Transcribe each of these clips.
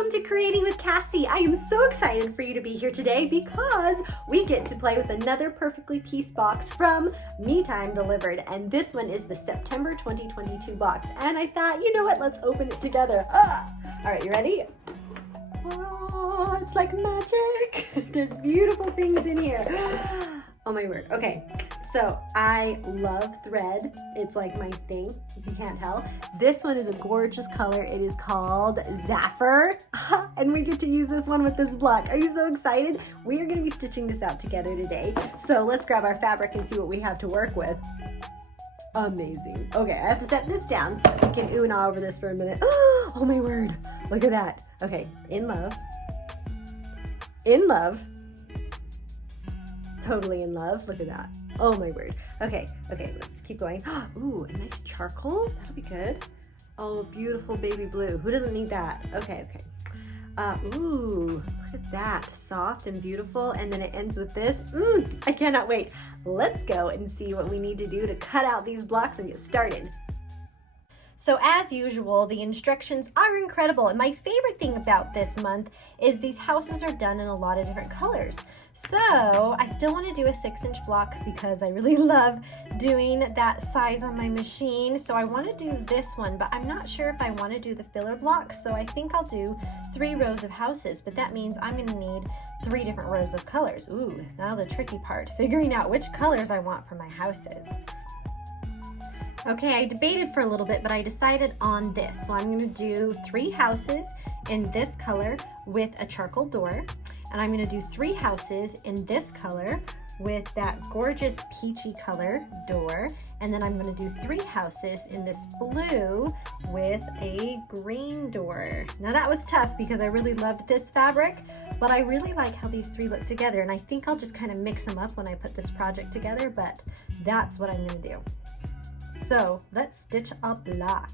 welcome to Creating with Cassie. I am so excited for you to be here today because we get to play with another perfectly pieced box from Me Time Delivered, and this one is the September 2022 box, and I thought, you know what, let's open it together. All right, you ready? Oh, it's like magic. There's beautiful things in here. Oh my word. Okay, so I love thread. It's like my thing, if you can't tell. This one is a gorgeous color. It is called Zaffer, and we get to use this one with this block. Are you so excited? We are going to be stitching this out together today. So let's grab our fabric and see what we have to work with. Amazing. Okay, I have to set this down so we can ooh and ah over this for a minute. Oh my word. Look at that. Okay, in love. In love. Totally in love. Look at that. Oh my word. Okay, let's keep going. Ooh, a nice charcoal. That'll be good. Oh, beautiful baby blue. Who doesn't need that? Okay. Ooh, look at that. Soft and beautiful. And then it ends with this. I cannot wait. Let's go and see what we need to do to cut out these blocks and get started. So as usual, the instructions are incredible, and my favorite thing about this month is these houses are done in a lot of different colors. So I still want to do a 6-inch block because I really love doing that size on my machine. So I want to do this one, but I'm not sure if I want to do the filler block. So I think I'll do 3 rows of houses, but that means I'm going to need 3 different rows of colors. Ooh, now the tricky part, figuring out which colors I want for my houses. Okay, I debated for a little bit, but I decided on this. So I'm going to do 3 houses in this color with a charcoal door. And I'm going to do 3 houses in this color with that gorgeous peachy color door. And then I'm going to do 3 houses in this blue with a green door. Now that was tough because I really loved this fabric, but I really like how these 3 look together. And I think I'll just kind of mix them up when I put this project together, but that's what I'm going to do. So let's stitch a block.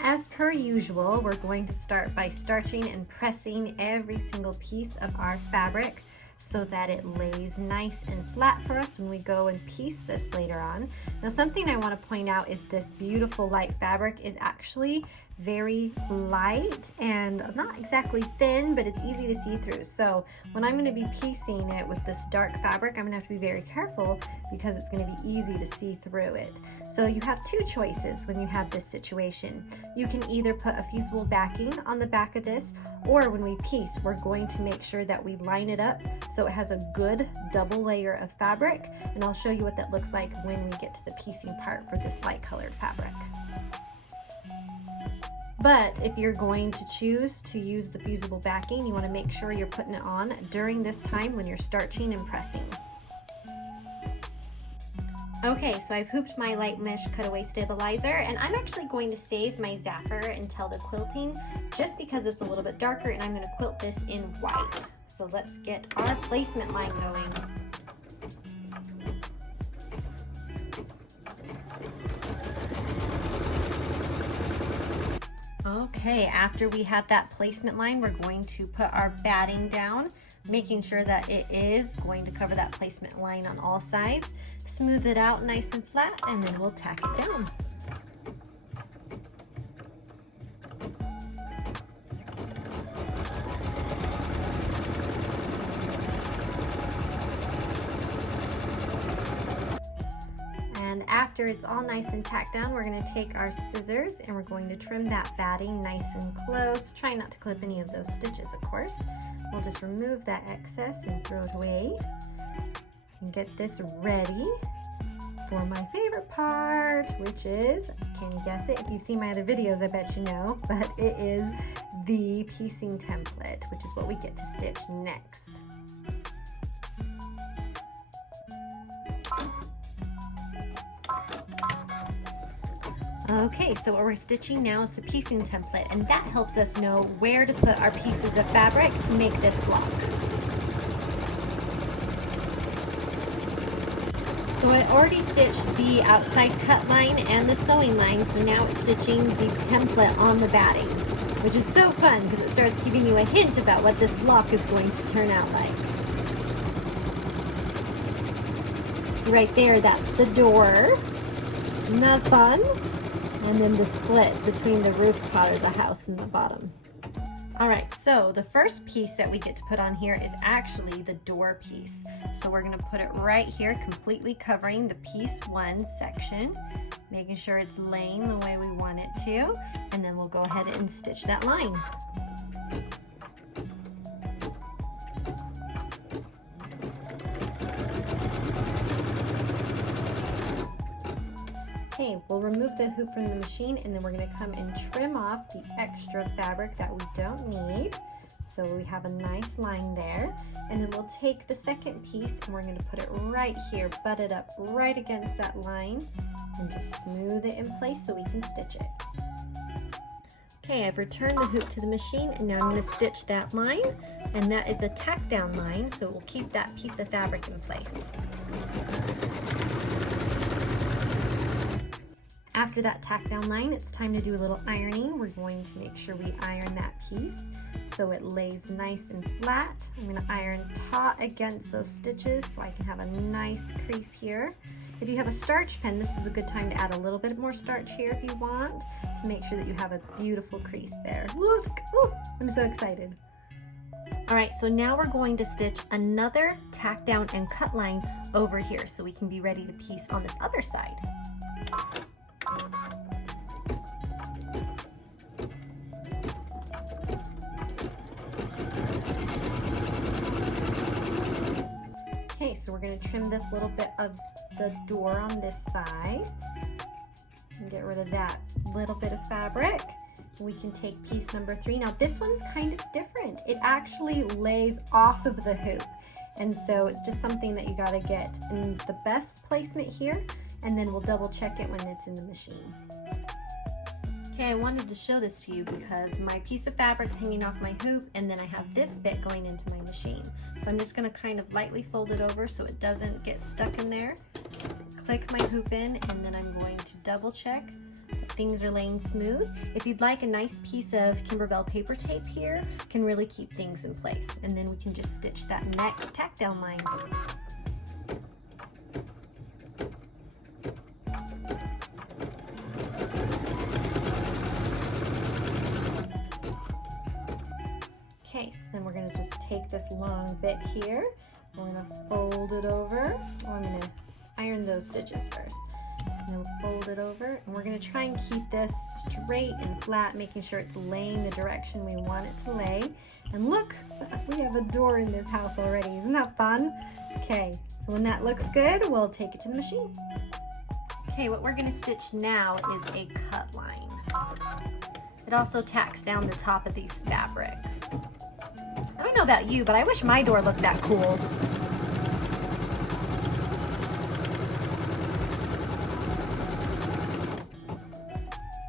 As per usual, we're going to start by starching and pressing every single piece of our fabric so that it lays nice and flat for us when we go and piece this later on. Now something I want to point out is this beautiful light fabric is actually very light and not exactly thin, but it's easy to see through. So when I'm going to be piecing it with this dark fabric, I'm going to have to be very careful because it's going to be easy to see through it. So you have 2 choices when you have this situation. You can either put a fusible backing on the back of this, or when we piece, we're going to make sure that we line it up so it has a good double layer of fabric, and I'll show you what that looks like when we get to the piecing part for this light colored fabric. But if you're going to choose to use the fusible backing, you want to make sure you're putting it on during this time when you're starching and pressing. Okay, so I've hooped my light mesh cutaway stabilizer, and I'm actually going to save my Zaffer until the quilting just because it's a little bit darker, and I'm going to quilt this in white. So let's get our placement line going. Okay, after we have that placement line, we're going to put our batting down, making sure that it is going to cover that placement line on all sides. Smooth it out nice and flat, and then we'll tack it down. After it's all nice and tacked down, we're going to take our scissors and we're going to trim that batting nice and close. Try not to clip any of those stitches, of course. We'll just remove that excess and throw it away and get this ready for my favorite part, which is, can you guess it? If you've seen my other videos, I bet you know, but it is the piecing template, which is what we get to stitch next. Okay, so what we're stitching now is the piecing template, and that helps us know where to put our pieces of fabric to make this block. So I already stitched the outside cut line and the sewing line, so now it's stitching the template on the batting, which is so fun because it starts giving you a hint about what this block is going to turn out like. So right there, that's the door. Isn't that fun? And then the split between the roof part of the house and the bottom. All right, so the first piece that we get to put on here is actually the door piece. So we're gonna put it right here, completely covering the piece 1 section, making sure it's laying the way we want it to, and then we'll go ahead and stitch that line. Okay, we'll remove the hoop from the machine, and then we're going to come and trim off the extra fabric that we don't need. So we have a nice line there. And then we'll take the second piece and we're going to put it right here, butt it up right against that line, and just smooth it in place so we can stitch it. Okay, I've returned the hoop to the machine, and now I'm going to stitch that line, and that is a tack down line, so it will keep that piece of fabric in place. After that tack down line, it's time to do a little ironing. We're going to make sure we iron that piece so it lays nice and flat. I'm going to iron taut against those stitches so I can have a nice crease here. If you have a starch pen, this is a good time to add a little bit more starch here if you want, to make sure that you have a beautiful crease there. Look! Oh, I'm so excited. All right, so now we're going to stitch another tack down and cut line over here so we can be ready to piece on this other side. Okay, so we're going to trim this little bit of the door on this side and get rid of that little bit of fabric. We can take piece number 3. Now this one's kind of different. It actually lays off of the hoop, and so it's just something that you got to get in the best placement here, and then we'll double check it when it's in the machine. Okay, I wanted to show this to you because my piece of fabric's hanging off my hoop, and then I have this bit going into my machine. So I'm just going to kind of lightly fold it over so it doesn't get stuck in there. Click my hoop in, and then I'm going to double check that things are laying smooth. If you'd like, a nice piece of Kimberbell paper tape here can really keep things in place. And then we can just stitch that next tack down line. Okay, so then we're going to just take this long bit here, we're going to fold it over. Oh, I'm going to iron those stitches first. And then we'll fold it over, and we're going to try and keep this straight and flat, making sure it's laying the direction we want it to lay. And look, we have a door in this house already. Isn't that fun? Okay, so when that looks good, we'll take it to the machine. Okay, what we're going to stitch now is a cut line. It also tacks down the top of these fabrics. I don't know about you, but I wish my door looked that cool.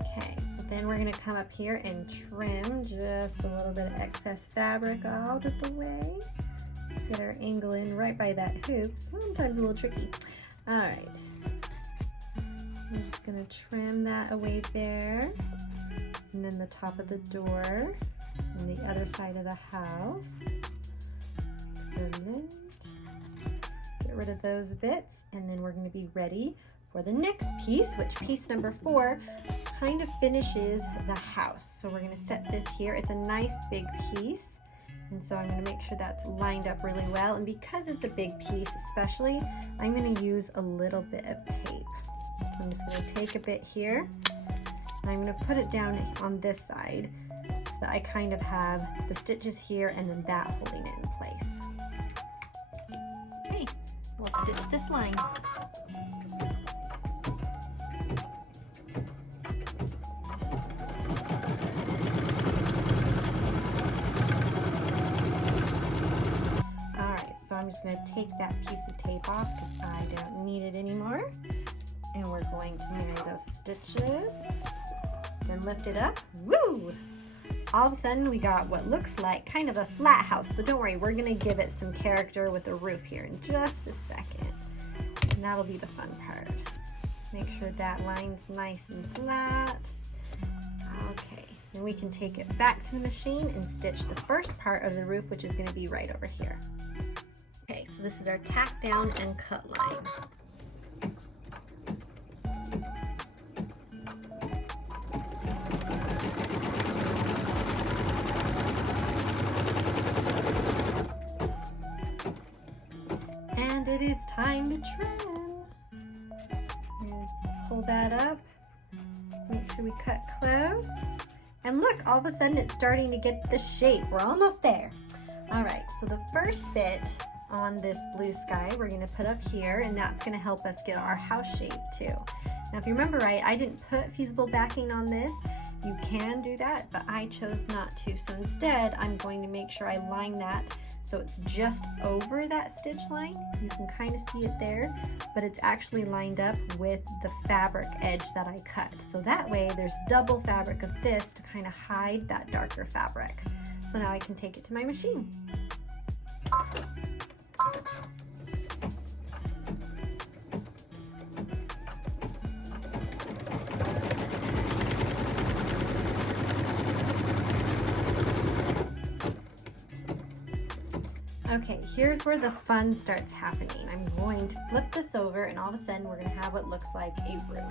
Okay, so then we're going to come up here and trim just a little bit of excess fabric out of the way. Get our angle in right by that hoop. Sometimes a little tricky. All right. I'm just going to trim that away there. And then the top of the door and the other side of the house. Excellent. Get rid of those bits, and then we're going to be ready for the next piece, which piece number 4 kind of finishes the house. So we're going to set this here. It's a nice big piece, and so I'm going to make sure that's lined up really well. And because it's a big piece especially, I'm going to use a little bit of tape. So I'm just going to take a bit here, and I'm going to put it down on this side so that I kind of have the stitches here and then that holding it in place. Okay, we'll stitch this line. Alright, so I'm just going to take that piece of tape off because I don't need it anymore. And we're going to marry those stitches. Then lift it up. Woo! All of a sudden we got what looks like kind of a flat house, but don't worry, we're going to give it some character with a roof here in just a second. And that'll be the fun part. Make sure that line's nice and flat. Okay, then we can take it back to the machine and stitch the first part of the roof, which is going to be right over here. Okay, so this is our tack down and cut line. And it is time to trim. And pull that up. Make sure we cut close. And look, all of a sudden it's starting to get the shape. We're almost there. All right, so the first bit on this blue sky we're gonna put up here, and that's gonna help us get our house shape too. Now if you remember right, I didn't put fusible backing on this. You can do that, but I chose not to. So instead, I'm going to make sure I line that so it's just over that stitch line. You can kind of see it there, but it's actually lined up with the fabric edge that I cut. So that way there's double fabric of this to kind of hide that darker fabric. So now I can take it to my machine. Okay, here's where the fun starts happening. I'm going to flip this over, and all of a sudden we're going to have what looks like a roof.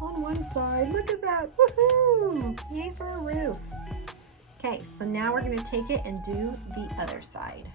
On one side, look at that, woohoo! Yay for a roof. Okay, so now we're going to take it and do the other side.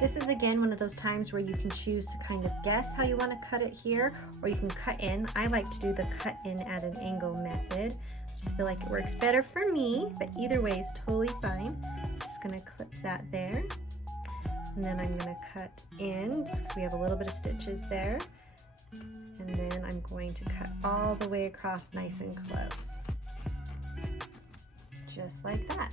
This is again one of those times where you can choose to kind of guess how you want to cut it here, or you can cut in. I like to do the cut in at an angle method. I just feel like it works better for me, but either way is totally fine. Just gonna clip that there. And then I'm gonna cut in, just because we have a little bit of stitches there. And then I'm going to cut all the way across nice and close. Just like that.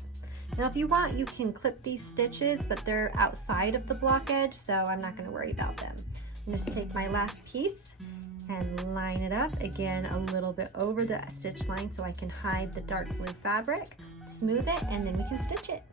Now if you want, you can clip these stitches, but they're outside of the block edge, so I'm not gonna worry about them. I'm just take my last piece and line it up, again, a little bit over the stitch line so I can hide the dark blue fabric, smooth it, and then we can stitch it.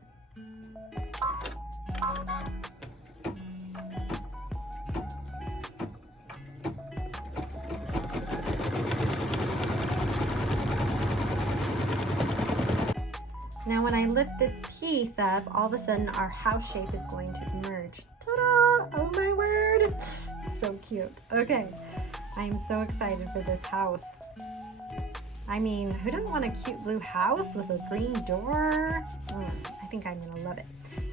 Now when I lift this piece up, all of a sudden our house shape is going to emerge. Ta-da! Oh my word! So cute. Okay, I'm so excited for this house. I mean, who doesn't want a cute blue house with a green door? I think I'm gonna love it.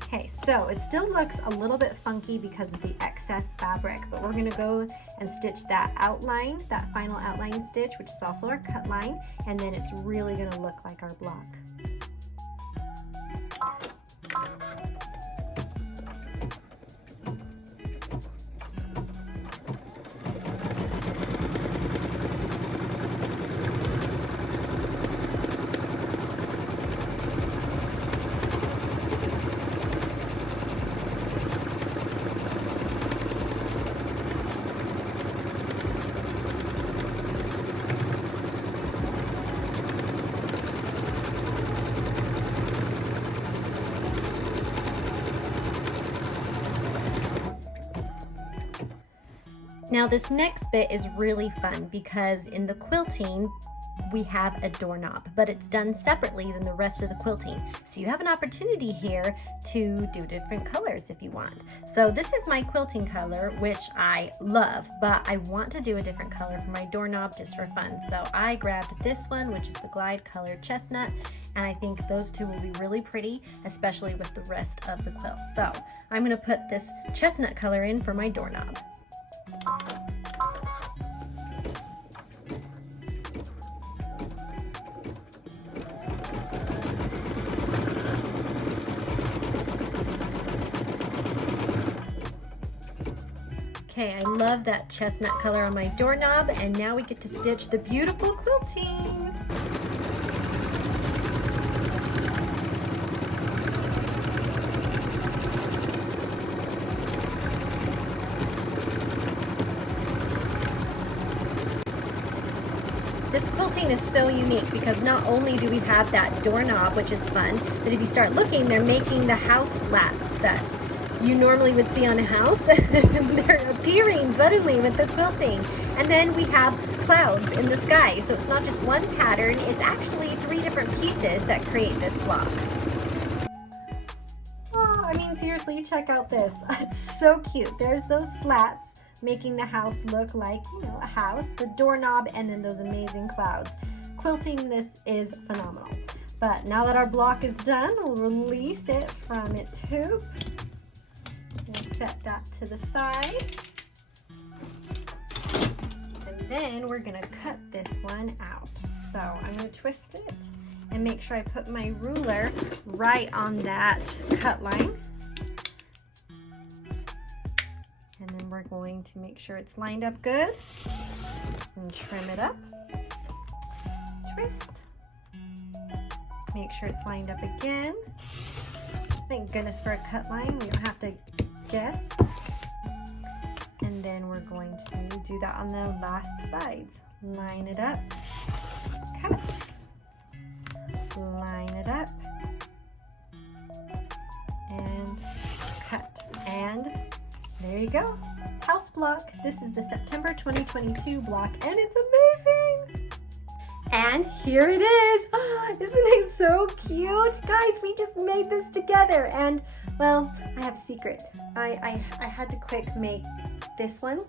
Okay, so it still looks a little bit funky because of the excess fabric, but we're gonna go and stitch that outline, that final outline stitch, which is also our cut line, and then it's really gonna look like our block. Now this next bit is really fun because in the quilting, we have a doorknob, but it's done separately than the rest of the quilting. So you have an opportunity here to do different colors if you want. So this is my quilting color, which I love, but I want to do a different color for my doorknob just for fun. So I grabbed this one, which is the glide color chestnut, and I think those two will be really pretty, especially with the rest of the quilt. So I'm gonna put this chestnut color in for my doorknob. Okay, I love that chestnut color on my doorknob, and now we get to stitch the beautiful quilting. This quilting is so unique because not only do we have that doorknob, which is fun, but if you start looking, they're making the house slats that you normally would see on a house. They're appearing suddenly with the quilting. And then we have clouds in the sky. So it's not just one pattern, it's actually 3 different pieces that create this block. Oh, I mean, seriously. seriously, check out this. It's so cute. There's those slats making the house look like, you know, a house, the doorknob, and then those amazing clouds. Quilting this is phenomenal. But now that our block is done, we'll release it from its hoop. We'll set that to the side. And then we're gonna cut this one out. So I'm gonna twist it and make sure I put my ruler right on that cut line. And then we're going to make sure it's lined up good and trim it up. Twist. Make sure it's lined up again. Thank goodness for a cut line. We don't have to guess. And then we're going to do that on the last sides. Line it up, cut, line it up, and cut. And there you go. House block. This is the September 2022 block, and it's amazing. And here it is. Oh, isn't it so cute? Guys, we just made this together. And, well, I have a secret. I had to quick make this one.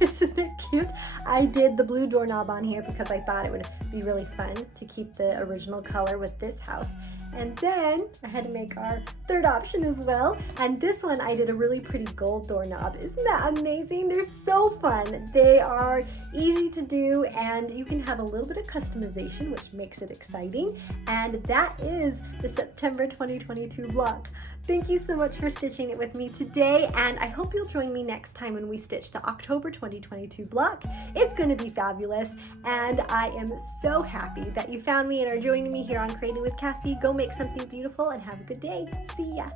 Isn't it cute? I did the blue doorknob on here because I thought it would be really fun to keep the original color with this house. And then I had to make our third option as well. And this one I did a really pretty gold doorknob. Isn't that amazing? They're so fun. They are easy to do, and you can have a little bit of customization, which makes it exciting. And that is the September 2022 block. Thank you so much for stitching it with me today, and I hope you'll join me next time when we stitch the October 2022 block. It's going to be fabulous, and I am so happy that you found me and are joining me here on Creating with Cassie. Go make something beautiful and have a good day. See ya.